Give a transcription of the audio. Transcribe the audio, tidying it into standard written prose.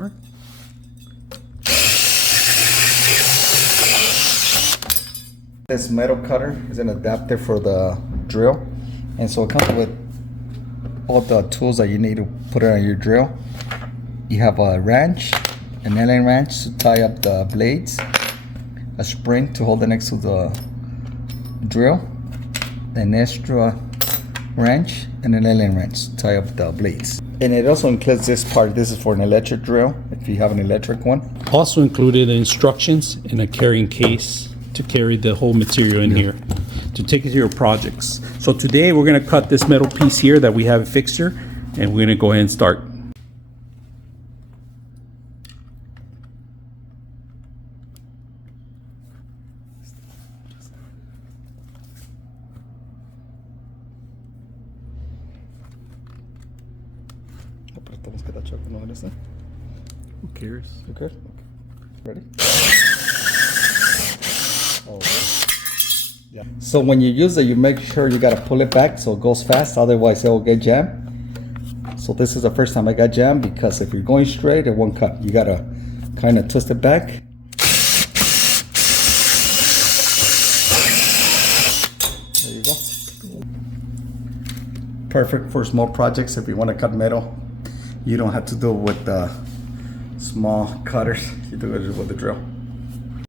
more. This metal cutter is an adapter for the drill, and so it comes with all the tools that you need to put it on your drill. You have a wrench, an Allen wrench to tie up the blades, a spring to hold it next to the drill, an extra wrench, and an Allen wrench to tie up the blades. And it also includes this part. This is for an electric drill, if you have an electric one. Also included instructions in a carrying case to carry the whole material in here to take it to your projects. So today we're gonna cut this metal piece here that we have a fixture, and we're gonna go ahead and start. Who cares? Okay. Ready? Oh. Yeah. So when you use it, you make sure you gotta pull it back so it goes fast, otherwise it will get jammed. So this is the first time I got jammed, because if you're going straight, it won't cut. You gotta kind of twist it back. There you go. Perfect for small projects. If you want to cut metal, you don't have to do it with the small cutters. You do it with the drill.